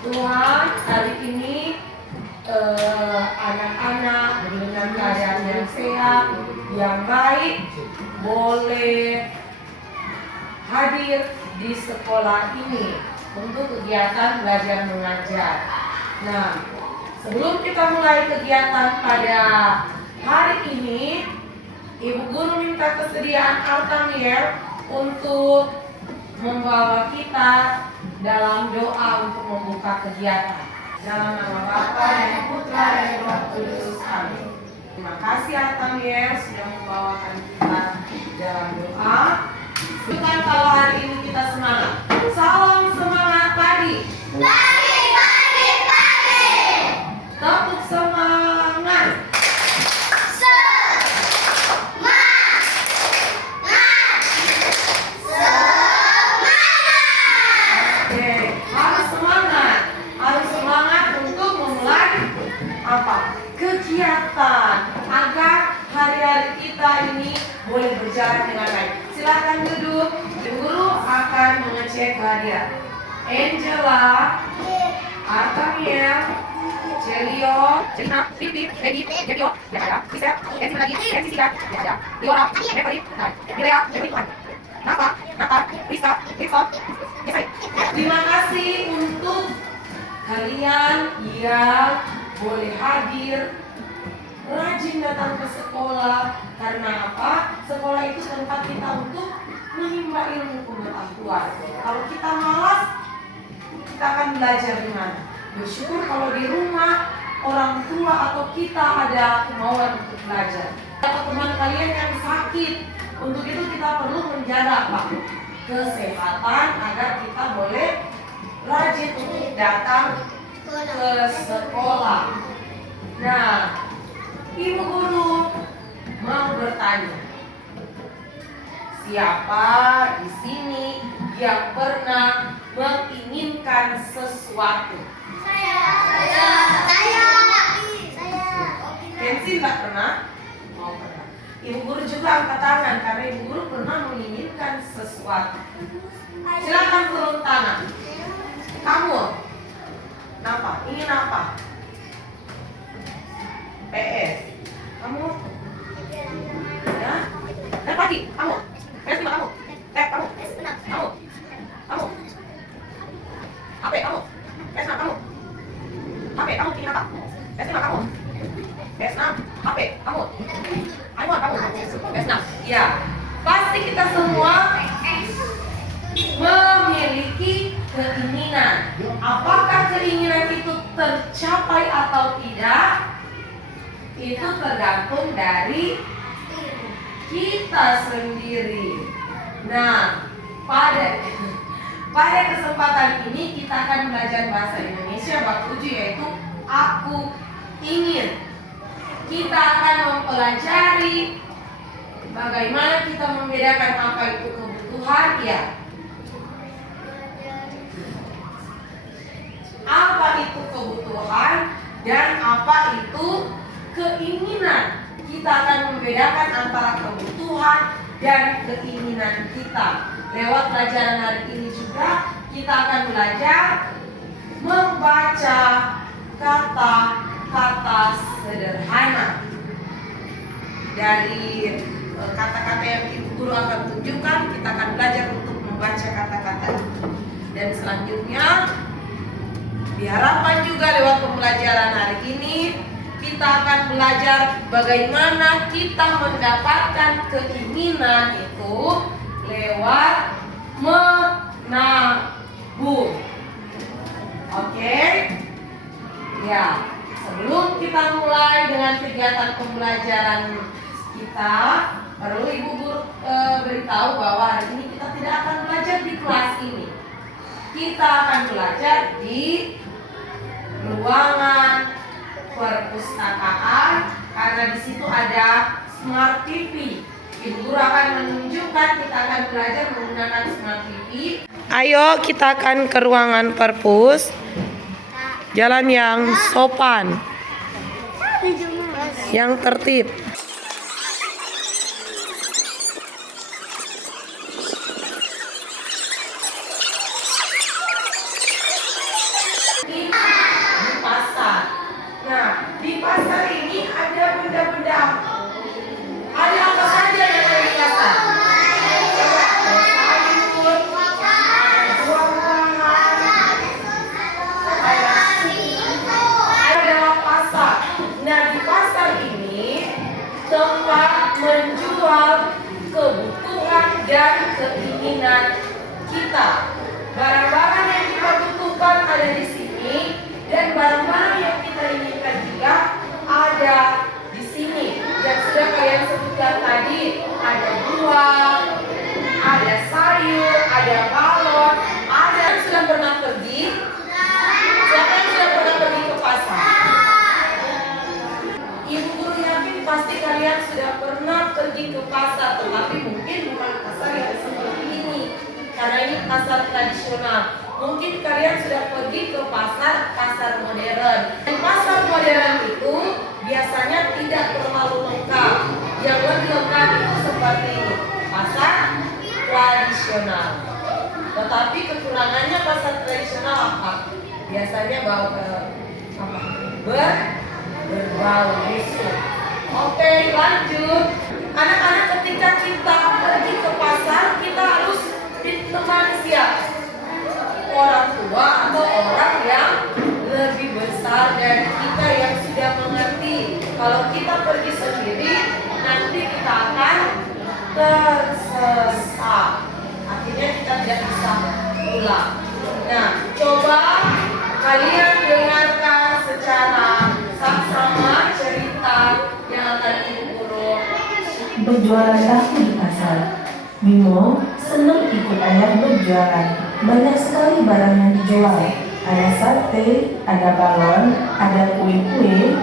Tuhan, hari ini anak-anak dengan keadaan yang sehat, yang baik, boleh hadir di sekolah ini untuk kegiatan belajar mengajar. Nah, sebelum kita mulai kegiatan pada hari ini, Ibu Guru minta kesediaan Artamiel untuk membawa kita dalam doa untuk membuka kegiatan. Dalam nama Bapa dan Putra dan Roh Kudus. Amin. Terima kasih Artamiel sudah membawakan kita dalam doa. Bukan kalau hari ini kita semangat. Salam semangat pagi. Pagi, pagi, pagi. Tepuk semangat. Kegiatan agar hari-hari kita ini boleh berjalan dengan baik. Silakan duduk. Ibu Guru akan mengecek hadiah. Angela, Artamiel, Celio, Cina, Pipip, Peggy, Jelio, ya ada, Bisa, Ensi lagi, Ensi Sika, ya ada, Liora, Beverly, Milea, Beverly, Napa, Risa, Risa, Yesai. Terima kasih untuk kalian yang boleh hadir, rajin datang ke sekolah. Karena apa? Sekolah itu tempat kita untuk menimba ilmu pengetahuan. Kalau kita malas, kita akan belajar di mana? Bersyukur kalau di rumah orang tua atau kita ada kemauan untuk belajar. Atau teman kalian yang sakit, untuk itu kita perlu menjaga apa? Kesehatan agar kita boleh rajin untuk datang ke sekolah. Nah, Ibu Guru mau bertanya, siapa di sini yang pernah menginginkan sesuatu? Saya. Kensi nggak pernah? Oh, pernah. Ibu Guru juga angkat tangan karena Ibu Guru pernah menginginkan sesuatu. Silakan turun tangan. Kamu? Kenapa? Ingin apa? PS. Kamu? Ya? Pagi. Kamu? PS5 kamu? Tab kamu? Kamu? Kamu? HP kamu? PS6 kamu? HP kamu ingin apa? PS5 kamu? PS6 HP kamu? iPhone kamu? PS6. Ya. Pasti kita semua memiliki keinginan. Apakah keinginan itu tercapai atau tidak? Itu tergantung dari kita sendiri. Nah, pada kesempatan ini kita akan belajar bahasa Indonesia bab 7 yaitu aku ingin. Kita akan mempelajari bagaimana kita membedakan apa itu kebutuhan ya. Apa itu kebutuhan dan apa itu keinginan. Kita akan membedakan antara kebutuhan dan keinginan kita. Lewat pelajaran hari ini juga kita akan belajar membaca kata-kata sederhana. Dari kata-kata yang Ibu Guru akan tunjukkan, kita akan belajar untuk membaca kata-kata itu. Dan selanjutnya diharapkan juga lewat pembelajaran hari ini kita akan belajar bagaimana kita mendapatkan keinginan itu lewat menabung. Oke? Ya, sebelum kita mulai dengan kegiatan pembelajaran kita, perlu Ibu Guru beritahu bahwa hari ini kita tidak akan belajar di kelas ini. Kita akan belajar di ruangan perpustakaan karena di situ ada Smart TV. Ibu Guru akan menunjukkan kita akan belajar menggunakan Smart TV. Ayo kita akan ke ruangan perpus. Jalan yang sopan, yang tertib. menjual kebutuhan dan keinginan kita. Barang-barang yang kita butuhkan ada di sini dan barang-barang yang kita inginkan juga ada di sini. Yang sudah kalian sebutkan tadi, ada buah, ada sayur, ada balon, ada yang sudah pernah pergi. Siapa yang sudah pernah pergi ke pasar? Ibu guru yakin pasti kalian sudah pernah pergi ke pasar, tetapi mungkin bukan pasar yang seperti ini, karena ini pasar tradisional. Mungkin kalian sudah pergi ke pasar modern. Dan pasar modern itu biasanya tidak terlalu lengkap. Yang lebih lengkap itu seperti ini, pasar tradisional. Tetapi kekurangannya pasar tradisional apa? Biasanya berbau busuk. Oke, lanjut. Anak-anak, ketika kita pergi ke pasar, kita harus ditemani siapa? Orang tua atau orang yang lebih besar dari kita yang sudah mengerti. Kalau kita pergi sendiri, nanti kita akan tersesat. Akhirnya kita tidak bisa pulang. Nah, coba kalian dengarkan secara sama cerita yang akan Ibu Guru. Berjualan tahu di pasar. Bimo senang ikut ayah berjualan. Banyak sekali barang yang dijual. Ada sate, ada balon, ada kue-kue,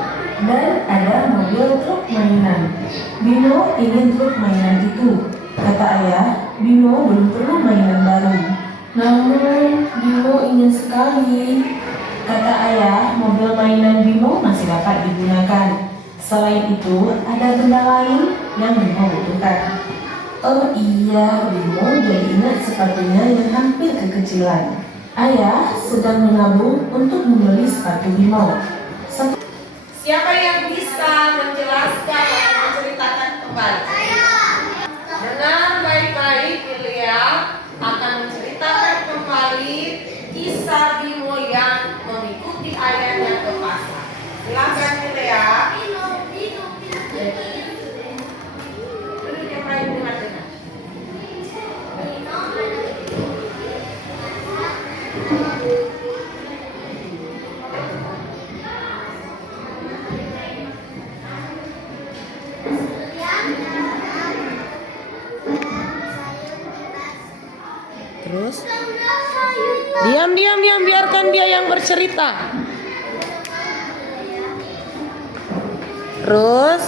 dan ada mobil truk mainan. Bimo ingin truk mainan itu. Kata ayah, Bimo belum perlu mainan baru. Namun, Bimo ingin sekali. Kata ayah, mobil mainan Bimo masih dapat digunakan. Selain itu, ada benda lain yang Bimo butuhkan. Oh iya, Bimo jadi ingat sepatunya yang hampir kekecilan. Ayah sedang menabung untuk membeli sepatu Bimo. Siapa yang bisa menjelaskan atau menceritakan kembali? Dengar baik-baik, Ilya akan menceritakan kembali kisah Bimo yang mengikuti ayahnya ke pasar. Silakan Ilya. Duduk yang paling dengar-dengar. Terus diam, biarkan dia yang bercerita. Terus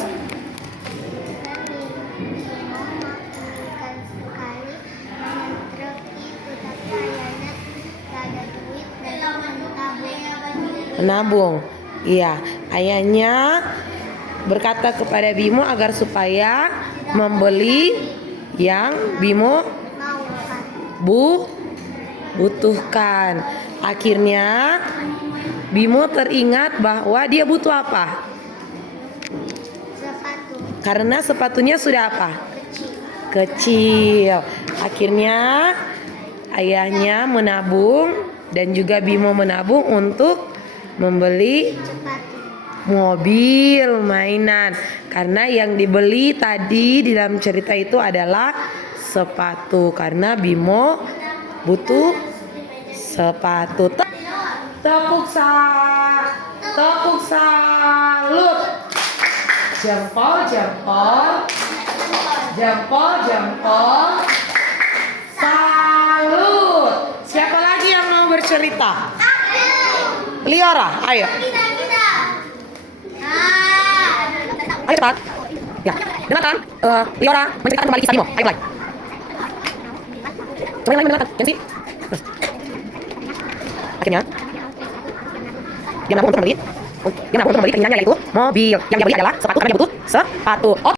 menabung. Iya, ayahnya berkata kepada Bimo agar supaya membeli yang Bimo butuhkan. Akhirnya Bimo teringat bahwa dia butuh apa? Sepatu. Karena sepatunya sudah apa? Kecil. Akhirnya ayahnya menabung dan juga Bimo menabung untuk membeli mobil mainan. Karena yang dibeli tadi di dalam cerita itu adalah sepatu, karena Bimo butuh sepatu. Tepuk salut. Jempol. Salut. Siapa lagi yang mau bercerita? Liora, ayo. Ayo cepat. Ya, dengarkan. Liora menceritakan kembali kisah Bimo. Ayo mulai. Coba yang lain mendengarkan, Kenzi. Terus. Akhirnya dia menabung untuk membeli keinginannya, yaitu mobil. Yang dia beli adalah sepatu karena dia butuh sepatu. Oh.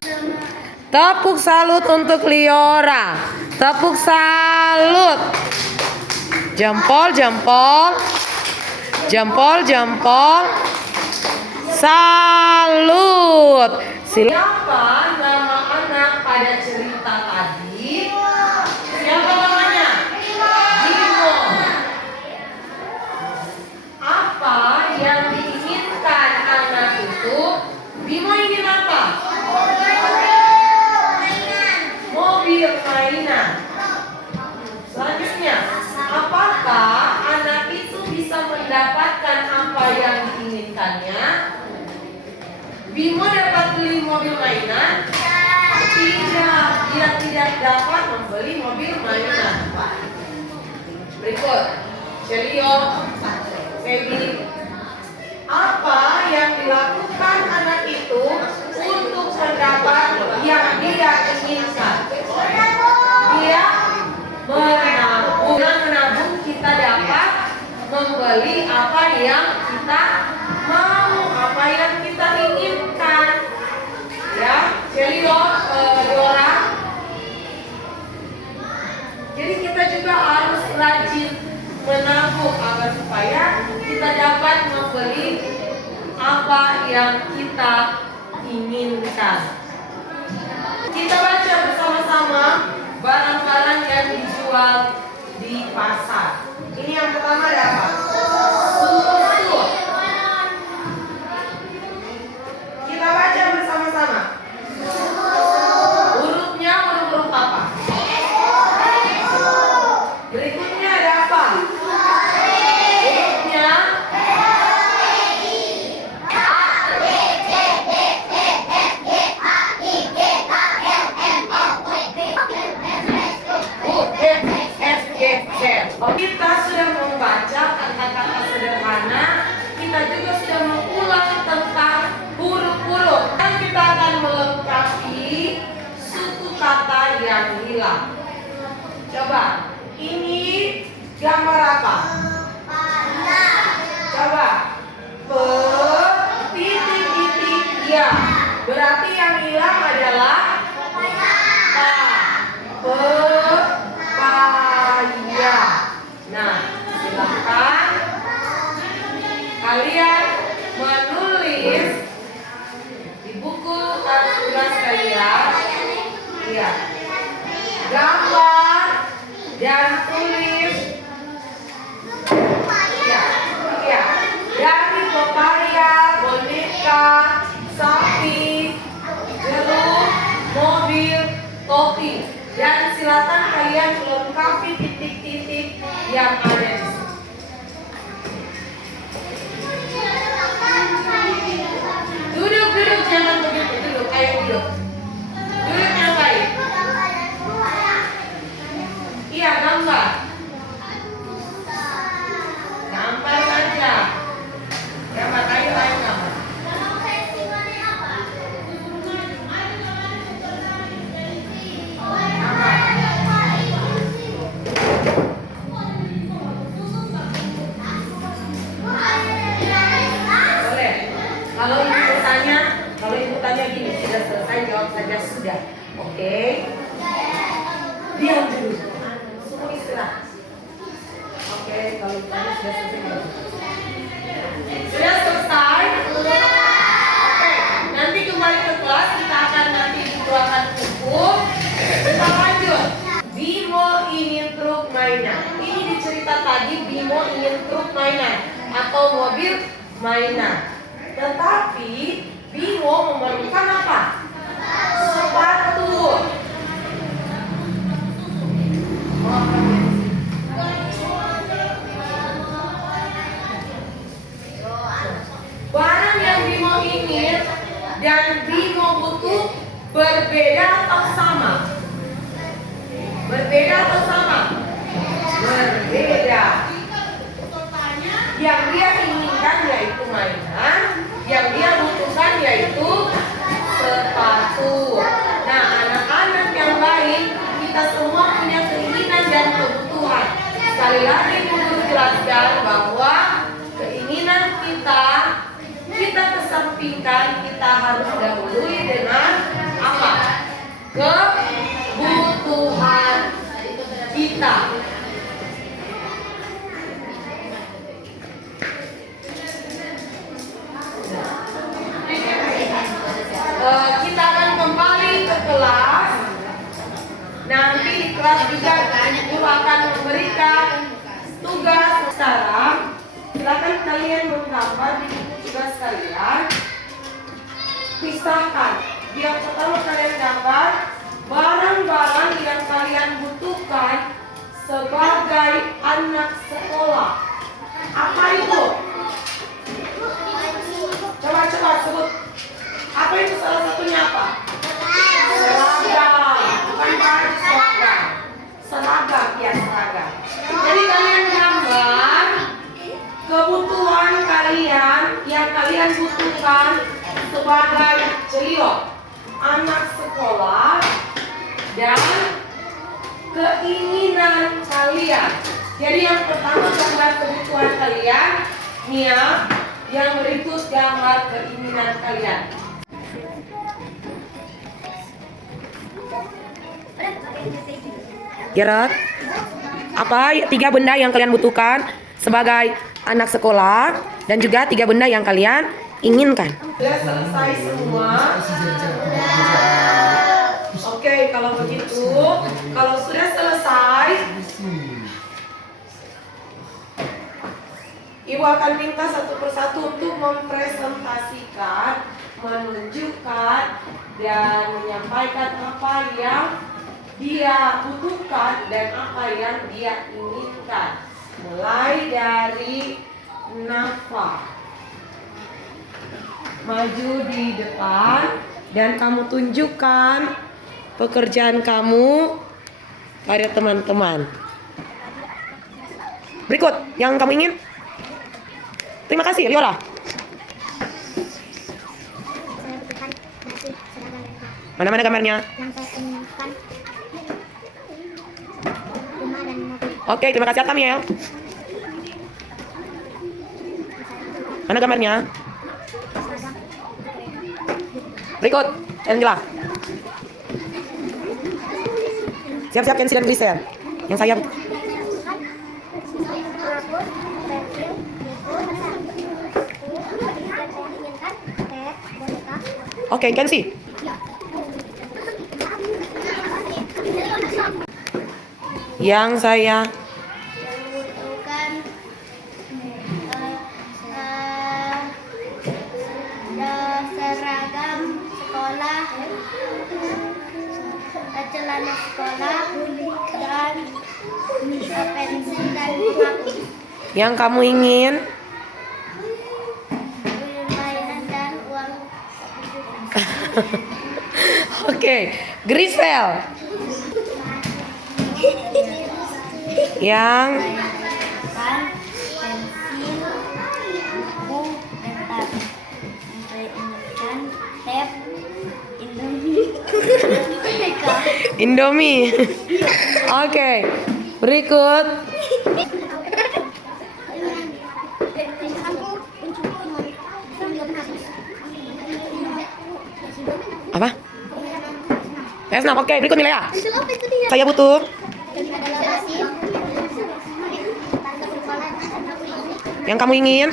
Tepuk salut untuk Liora. Tepuk salut. Jempol. Salut. Siapa nama anak pada cerita tadi? Siapa namanya? Bimo. Apa yang diinginkan anak itu? Bimo ingin apa? yang diinginkannya? Bimo dapat beli mobil mainan? Tidak, dia tidak dapat membeli mobil mainan. Berikut, Celio, Feby. Apa yang dilakukan anak itu untuk mendapat yang dia inginkan? Dia menabung. Dengan menabung kita dapat membeli apa yang kita mau, apa yang kita inginkan. Ya, Celio, Dora. Jadi kita juga harus rajin menabung agar supaya kita dapat membeli apa yang kita inginkan. Kita baca bersama-sama barang-barang yang dijual di pasar. Ini yang pertama ada apa? Susu. Kita baca bersama-sama. Hurufnya huruf apa? Berikutnya ada apa? Hurufnya kita sudah membaca kata-kata sederhana, kita juga sudah mengulang tentang huruf-huruf dan kita akan melengkapi suku kata yang hilang. Coba, ini gambar apa? Coba, titik-titik ya. Berarti yang hilang adalah papaya. Nah, silakan kalian menulis di buku tugas kalian. Iya. Gambar dan tulis. Iya. Iya. Dari papaya, boneka, sapi, jeruk, mobil, topi. Dan silakan kalian melengkapi titik-titik yang ada di sini. Duduk, jangan begitu, duduk, ayo duduk. Duduk yang baik. Iya, gambar. Gambar saja. Gambar, ayo gambar. Kalau ibu tanya gini, sudah selesai, jawab saja sudah. Oke? Diam dulu. Semua istirahat. Oke, kalau ibu tanya sudah selesai, jawab. Sudah selesai? Oke, nanti kembali ke kelas, kita akan nanti dikeluarkan buku. Kita lanjut. Bimo ingin truk mainan. Ini di cerita tadi, Bimo ingin truk mainan atau mobil mainan. Tetapi Bimo memerlukan apa? Sepatu. Barang yang Bimo ingin dan Bimo butuh berbeda atau sama? Berbeda atau sama? Berbeda. Yang dia inginkan yaitu mainan, yang dia butuhkan yaitu sepatu. Nah, anak-anak yang baik, kita semua punya keinginan dan kebutuhan. Sekali lagi Guru jelaskan bahwa keinginan kita kesampingkan, kita harus dahului dengan apa? Kebutuhan kita. Kita akan kembali ke kelas. Nanti di kelas juga Guru akan memberikan tugas. Sekarang silakan kalian menggambar di buku tugas kalian. Pisahkan. Yang pertama kalian gambar barang-barang yang kalian butuhkan sebagai anak sekolah. Apa itu? kalian butuhkan sebagai celiok anak sekolah dan keinginan kalian. Jadi yang pertama gambar kebutuhan kalian, Nia. Yang berikut gambar keinginan kalian. Gerard, apa 3 benda yang kalian butuhkan sebagai anak sekolah dan juga 3 benda yang kalian inginkan? Sudah selesai semua? Oke, kalau begitu, kalau sudah selesai, Ibu akan minta satu persatu untuk mempresentasikan, menunjukkan, dan menyampaikan apa yang dia butuhkan dan apa yang dia inginkan. Mulai dari Nafa. Maju di depan dan kamu tunjukkan pekerjaan kamu pada teman-teman. Berikut yang kamu ingin. Terima kasih, Liora. Mana gambarnya? Oke, terima kasih Atam ya. Mana gambarnya? Berikut, Angela. Siap-siap Kensi dan Grisel. Yang saya. Oke, Kensi. Yang saya. Membutuhkan seragam sekolah, celana sekolah, dan pensil dan buku. Yang kamu ingin. Mainan dan uang. Oke, Grisel. Yang Kan, pensil, buku, peta. Yang saya inginkan tab, Indomie. Oke, berikut. Apa? Esnap, oke, berikut nih Lea. Saya butuh. Yang kamu ingin.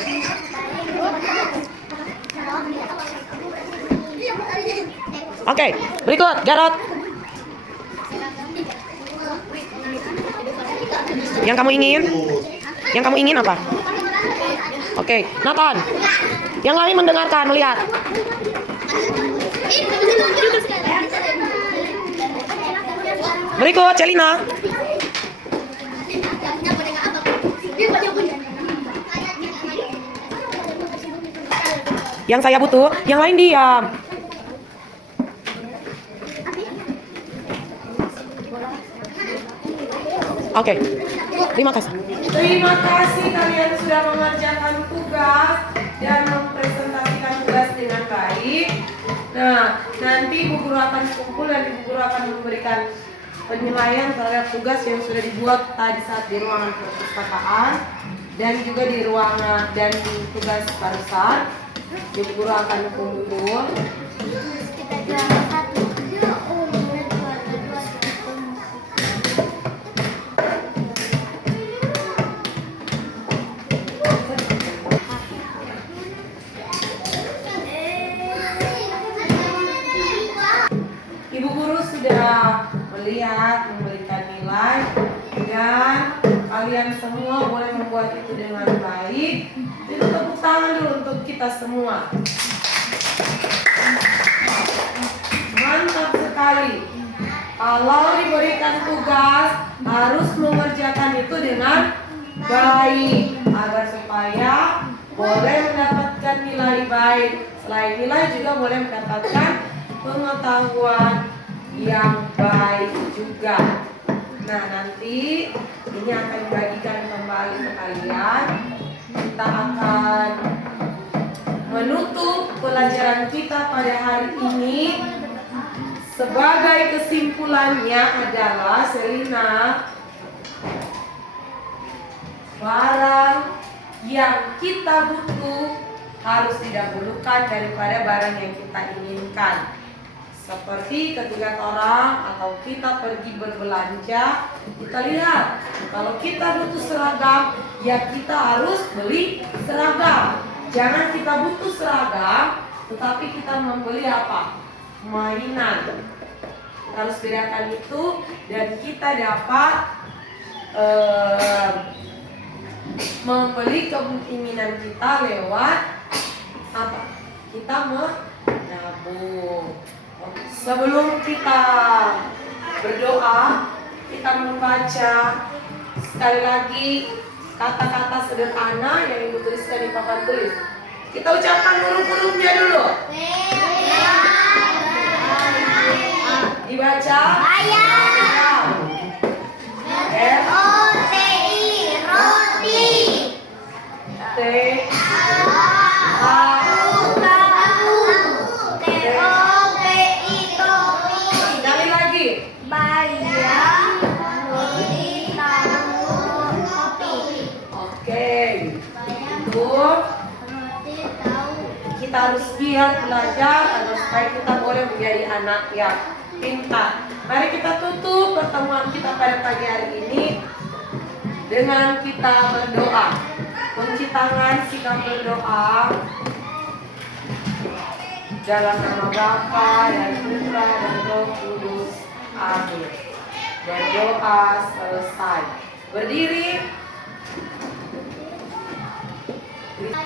Oke, berikut Jarot. Yang kamu ingin. Yang kamu ingin apa? Oke, Nathan. Yang lain mendengarkan, melihat. Berikut Celina. Yang saya butuh, yang lain diam. Oke, terima kasih. Terima kasih kalian sudah mengerjakan tugas dan mempresentasikan tugas dengan baik. Nah, nanti Bu Guru akan kumpul dan Ibu Guru akan memberikan penilaian terhadap tugas yang sudah dibuat tadi saat di ruangan perpustakaan dan juga di ruangan dan di tugas barusan. Ibu Guru akan kumpul. Kita juara 1. Ibu Guru sudah melihat, memberikan nilai, dan kalian semua boleh membuat itu dengan baik. Jadi tepuk tangan dulu untuk kita semua. Mantap sekali. Kalau diberikan tugas, harus mengerjakan itu dengan baik agar supaya boleh mendapatkan nilai baik. Selain nilai juga boleh mendapatkan pengetahuan yang baik juga. Nah, nanti ini akan dibagikan kembali ke kalian. Kita akan kita pada hari ini sebagai kesimpulannya adalah Selina, barang yang kita butuh harus didahulukan daripada barang yang kita inginkan. Seperti ketika orang atau kita pergi berbelanja, kita lihat kalau kita butuh seragam, ya kita harus beli seragam. Jangan kita butuh seragam, tetapi kita membeli apa? Mainan. Kita harus bedakan itu dan kita dapat membeli keinginan kita lewat apa? Kita menabung. Sebelum kita berdoa, kita membaca sekali lagi kata-kata sederhana yang Ibu tuliskan di papan tulis. Kita ucapkan huruf-hurufnya dulu. Dibaca. Ayam. ROTI roti. T. Sekali lagi. Bayam roti tahu kopi. Oke. Itu Roti tahu. kita harus giat belajar agar supaya kita boleh menjadi anak yang pintar. Mari kita tutup pertemuan kita pada pagi hari ini dengan kita berdoa. Kunci tangan sikap berdoa dalam nama Bapa dan Putra dan Roh Kudus. Amin. Berdoa selesai. Berdiri.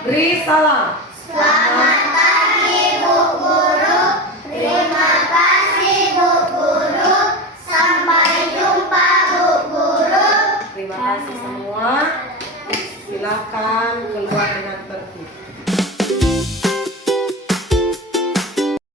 Beri salam. Selamat pagi Bu Guru. Terima kasih Bu Guru. Sampai jumpa Bu Guru. Terima kasih semua. Silakan keluar dengan tertib.